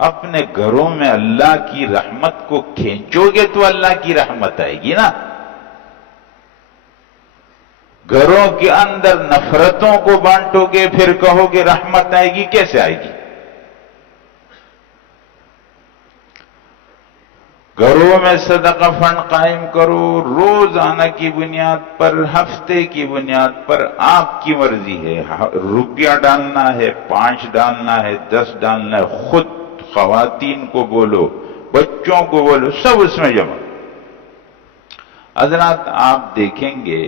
اپنے گھروں میں اللہ کی رحمت کو کھینچو گے تو اللہ کی رحمت آئے گی نا. گھروں کے اندر نفرتوں کو بانٹو گے پھر کہو گے رحمت آئے گی، کیسے آئے گی؟ گھروں میں صدقہ فنڈ قائم کرو، روزانہ کی بنیاد پر، ہفتے کی بنیاد پر، آپ کی مرضی ہے. روپیہ ڈالنا ہے، 5 ڈالنا ہے، 10 ڈالنا ہے، خود خواتین کو بولو، بچوں کو بولو، سب اس میں جمع. حضرات آپ دیکھیں گے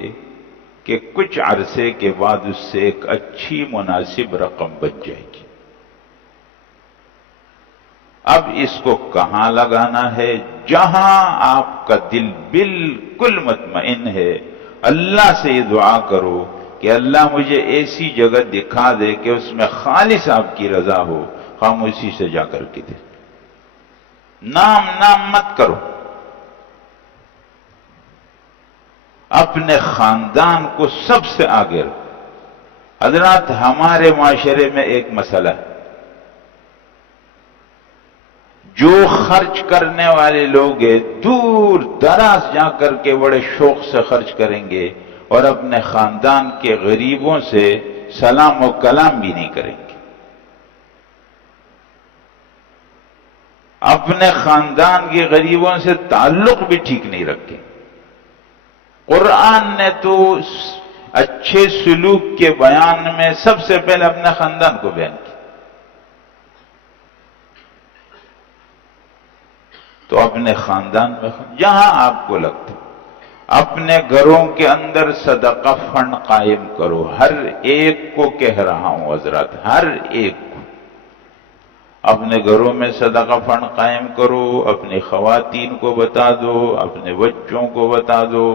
کہ کچھ عرصے کے بعد اس سے ایک اچھی مناسب رقم بچ جائے گی. اب اس کو کہاں لگانا ہے؟ جہاں آپ کا دل بالکل مطمئن ہے. اللہ سے یہ دعا کرو کہ اللہ مجھے ایسی جگہ دکھا دے کہ اس میں خالص آپ کی رضا ہو، خاموشی سے جا کر کے دے. نام مت کرو. اپنے خاندان کو سب سے آگے رکھو. حضرات ہمارے معاشرے میں ایک مسئلہ ہے، جو خرچ کرنے والے لوگ ہیں دور دراز جا کر کے بڑے شوق سے خرچ کریں گے اور اپنے خاندان کے غریبوں سے سلام و کلام بھی نہیں کریں گے. اپنے خاندان کے غریبوں سے تعلق بھی ٹھیک نہیں رکھیں. قرآن نے تو اچھے سلوک کے بیان میں سب سے پہلے اپنے خاندان کو بیان کیا. تو اپنے خاندان میں جہاں آپ کو لگتا اپنے گھروں کے اندر صدقہ فنڈ قائم کرو. ہر ایک کو کہہ رہا ہوں حضرات، ہر ایک کو اپنے گھروں میں صدقہ فنڈ قائم کرو. اپنی خواتین کو بتا دو، اپنے بچوں کو بتا دو.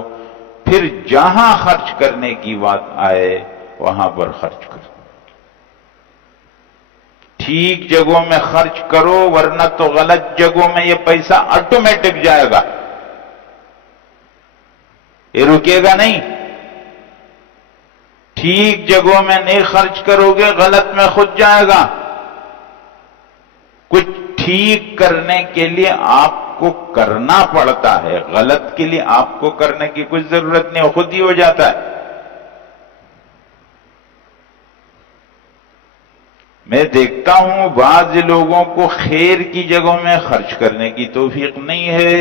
پھر جہاں خرچ کرنے کی بات آئے وہاں پر خرچ کرو. ٹھیک جگہوں میں خرچ کرو، ورنہ تو غلط جگہوں میں یہ پیسہ آٹومیٹک جائے گا، یہ رکے گا نہیں. ٹھیک جگہوں میں نہیں خرچ کرو گے، غلط میں خود جائے گا. کچھ ٹھیک کرنے کے لیے آپ کو کرنا پڑتا ہے، غلط کے لیے آپ کو کرنے کی کچھ ضرورت نہیں، خود ہی ہو جاتا ہے. میں دیکھتا ہوں بعض لوگوں کو خیر کی جگہوں میں خرچ کرنے کی توفیق نہیں ہے.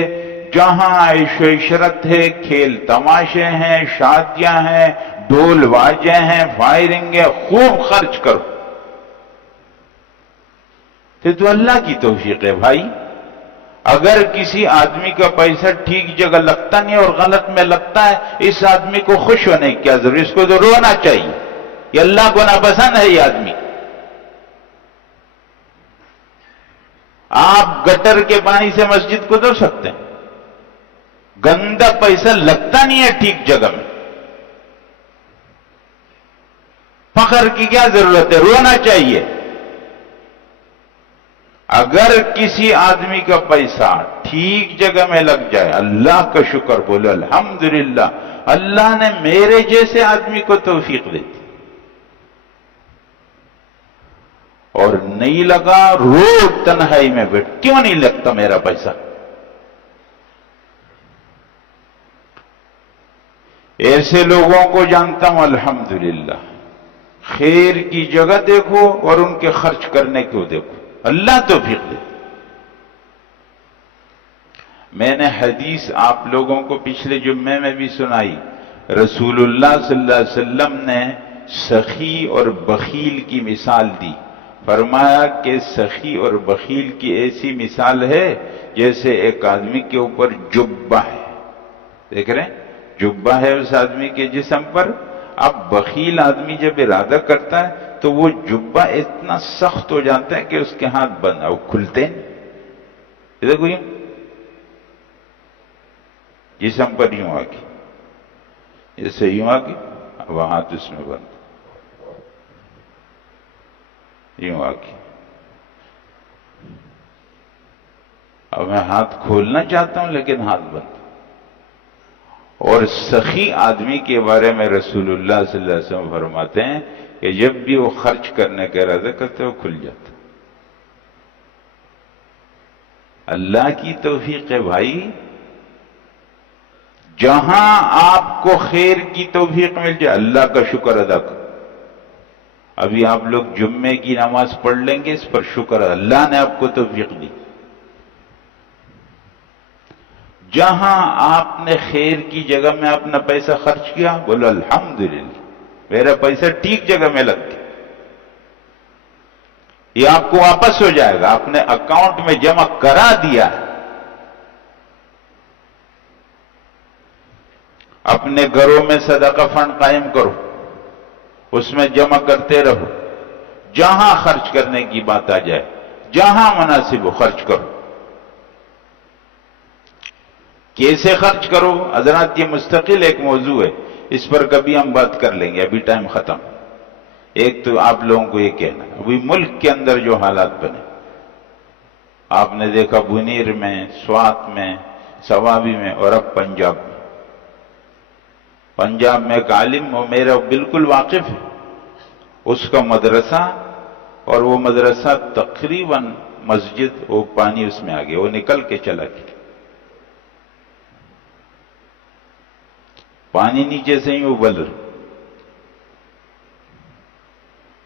جہاں عیش و عشرت ہے، کھیل تماشے ہیں، شادیاں ہیں، ڈھول باجے ہیں، فائرنگ ہے، خوب خرچ کرو. تو اللہ کی توفیق ہے بھائی. اگر کسی آدمی کا پیسہ ٹھیک جگہ لگتا نہیں اور غلط میں لگتا ہے، اس آدمی کو خوش ہونے کی کیا ضرورت؟ اس کو تو رونا چاہیے. یہ اللہ کو ناپسند ہے یہ آدمی. آپ گٹر کے پانی سے مسجد کو دھو سکتے ہیں، گندا پیسہ لگتا نہیں ہے ٹھیک جگہ میں. فخر کی کیا ضرورت ہے؟ رونا چاہیے. اگر کسی آدمی کا پیسہ ٹھیک جگہ میں لگ جائے، اللہ کا شکر بولو الحمدللہ، اللہ نے میرے جیسے آدمی کو توفیق دی. اور نہیں لگا، روز تنہائی میں بیٹھ، کیوں نہیں لگتا میرا پیسہ؟ ایسے لوگوں کو جانتا ہوں الحمدللہ. خیر کی جگہ دیکھو اور ان کے خرچ کرنے کو دیکھو، اللہ توفیق دے. میں نے حدیث آپ لوگوں کو پچھلے جمعے میں بھی سنائی. رسول اللہ صلی اللہ علیہ وسلم نے سخی اور بخیل کی مثال دی. فرمایا کہ سخی اور بخیل کی ایسی مثال ہے جیسے ایک آدمی کے اوپر جبہ ہے. دیکھ رہے ہیں؟ جبہ ہے اس آدمی کے جسم پر. اب بخیل آدمی جب ارادہ کرتا ہے تو وہ جبہ اتنا سخت ہو جاتا ہے کہ اس کے ہاتھ بند وہ کھلتے ہیں. دیکھو یوں جسم پر یوں آ گئی، جیسے یوں آ گئی، اب ہاتھ اس میں بند، یوں آ گئی. اب میں ہاتھ کھولنا چاہتا ہوں لیکن ہاتھ بند. اور سخی آدمی کے بارے میں رسول اللہ صلی اللہ علیہ وسلم فرماتے ہیں کہ جب بھی وہ خرچ کرنے کا ارادہ کرتے وہ کھل جاتا. اللہ کی توفیق ہے بھائی. جہاں آپ کو خیر کی توفیق مل جائے اللہ کا شکر ادا کرو. ابھی آپ لوگ جمعے کی نماز پڑھ لیں گے، اس پر شکر ہے اللہ نے آپ کو توفیق دی. جہاں آپ نے خیر کی جگہ میں اپنا پیسہ خرچ کیا، بولو الحمدللہ میرا پیسہ ٹھیک جگہ میں لگ گیا. یہ آپ کو واپس ہو جائے گا، آپ نے اکاؤنٹ میں جمع کرا دیا ہے. اپنے گھروں میں صدقہ فنڈ قائم کرو، اس میں جمع کرتے رہو. جہاں خرچ کرنے کی بات آ جائے، جہاں مناسب ہو خرچ کرو. کیسے خرچ کرو حضرات، یہ مستقل ایک موضوع ہے، اس پر کبھی ہم بات کر لیں گے، ابھی ٹائم ختم. ایک تو آپ لوگوں کو یہ کہنا، ابھی ملک کے اندر جو حالات بنے، آپ نے دیکھا بنیر میں، سوات میں، سوابی میں، اور اب پنجاب میں. پنجاب میں ایک عالم وہ میرا بالکل واقف ہے، اس کا مدرسہ، اور وہ مدرسہ تقریباً مسجد، وہ پانی اس میں آ گیا، وہ نکل کے چلا گیا. پانی نیچے سے ہی ابل رہا.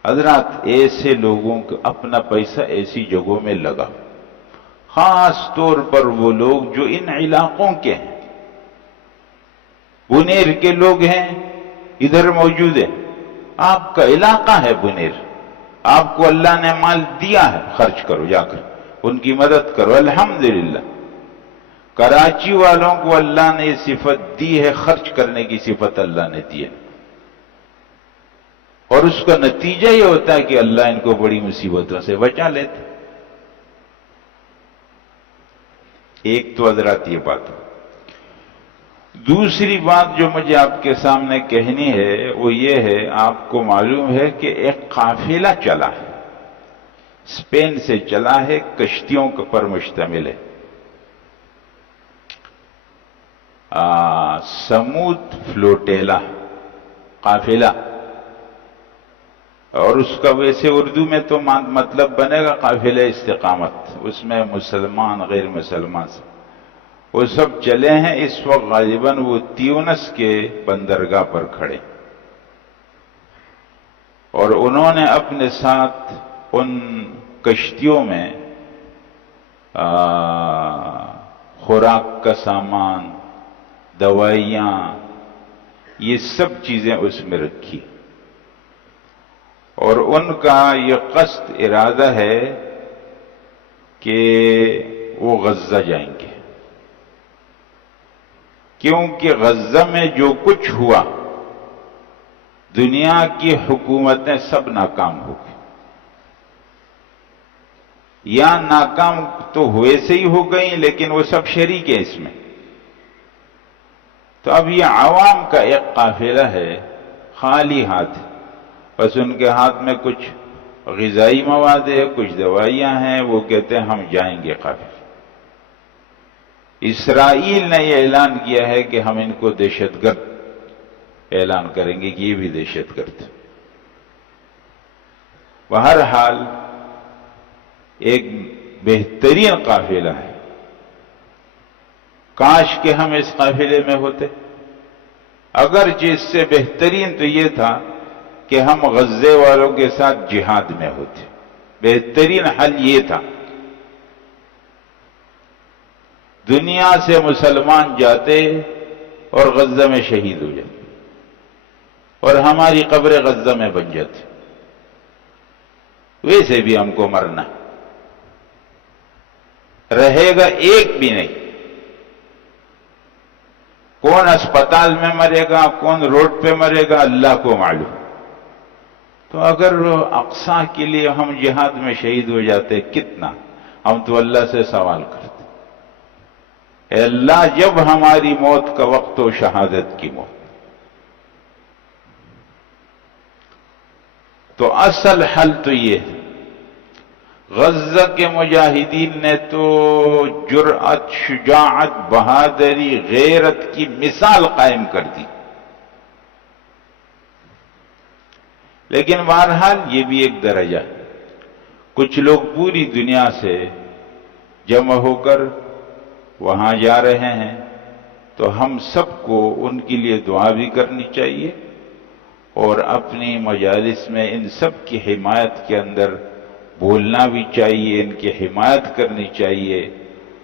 حضرات ایسے لوگوں کو اپنا پیسہ ایسی جگہوں میں لگا، خاص طور پر وہ لوگ جو ان علاقوں کے ہیں. بنیر کے لوگ ہیں، ادھر موجود ہیں، آپ کا علاقہ ہے بنیر، آپ کو اللہ نے مال دیا ہے، خرچ کرو، جا کر ان کی مدد کرو. الحمدللہ کراچی والوں کو اللہ نے یہ صفت دی ہے، خرچ کرنے کی صفت اللہ نے دی ہے، اور اس کا نتیجہ یہ ہوتا ہے کہ اللہ ان کو بڑی مصیبتوں سے بچا لیتے. ایک تو حضرات یہ بات. دوسری بات جو مجھے آپ کے سامنے کہنی ہے وہ یہ ہے، آپ کو معلوم ہے کہ ایک قافلہ چلا ہے، اسپین سے چلا ہے، کشتیوں پر مشتمل ہے. سمود فلوٹیلا قافلہ، اور اس کا ویسے اردو میں تو مطلب بنے گا قافلہ استقامت. اس میں مسلمان غیر مسلمان سے وہ سب چلے ہیں. اس وقت غالباً وہ تیونس کے بندرگاہ پر کھڑے، اور انہوں نے اپنے ساتھ ان کشتیوں میں خوراک کا سامان، دوائیاں، یہ سب چیزیں اس میں رکھی، اور ان کا یہ قصد ارادہ ہے کہ وہ غزہ جائیں گے، کیونکہ غزہ میں جو کچھ ہوا دنیا کی حکومتیں سب ناکام ہو گئی، یا ناکام تو ہوئے سے ہی ہو گئیں لیکن وہ سب شریک ہیں اس میں. تو اب یہ عوام کا ایک قافلہ ہے، خالی ہاتھ، بس ان کے ہاتھ میں کچھ غذائی مواد ہے، کچھ دوائیاں ہیں، وہ کہتے ہیں ہم جائیں گے قافلے. اسرائیل نے یہ اعلان کیا ہے کہ ہم ان کو دہشت گرد اعلان کریں گے کہ یہ بھی دہشت گرد. بہرحال ایک بہترین قافلہ ہے، کاش کہ ہم اس قافلے میں ہوتے. اگرچہ اس سے بہترین تو یہ تھا کہ ہم غزے والوں کے ساتھ جہاد میں ہوتے، بہترین حل یہ تھا. دنیا سے مسلمان جاتے اور غزہ میں شہید ہو جاتے، اور ہماری قبر غزہ میں بن جاتی. ویسے بھی ہم کو مرنا رہے گا ایک بھی نہیں. کون اسپتال میں مرے گا، کون روڈ پہ مرے گا، اللہ کو معلوم. تو اگر اقصیٰ کے لیے ہم جہاد میں شہید ہو جاتے، کتنا ہم تو اللہ سے سوال کرتے، اے اللہ جب ہماری موت کا وقت ہو، شہادت کی موت. تو اصل حل تو یہ ہے. غزہ کے مجاہدین نے تو جرأت، شجاعت، بہادری، غیرت کی مثال قائم کر دی. لیکن بہرحال یہ بھی ایک درجہ ہے. کچھ لوگ پوری دنیا سے جمع ہو کر وہاں جا رہے ہیں تو ہم سب کو ان کے لیے دعا بھی کرنی چاہیے اور اپنی مجالس میں ان سب کی حمایت کے اندر بولنا بھی چاہیے، ان کی حمایت کرنی چاہیے۔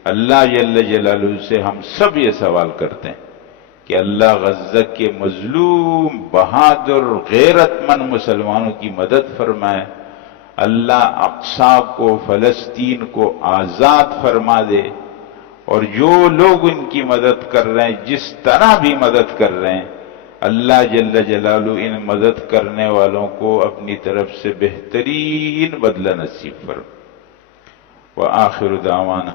اللہ جل جلالہ سے ہم سب یہ سوال کرتے ہیں کہ اللہ غزہ کے مظلوم بہادر غیرت مند مسلمانوں کی مدد فرمائے، اللہ اقصی کو فلسطین کو آزاد فرما دے، اور جو لوگ ان کی مدد کر رہے ہیں جس طرح بھی مدد کر رہے ہیں اللہ جل جلالہ ان مدد کرنے والوں کو اپنی طرف سے بہترین بدلہ نصیب فرمائے۔ وآخر دعوانا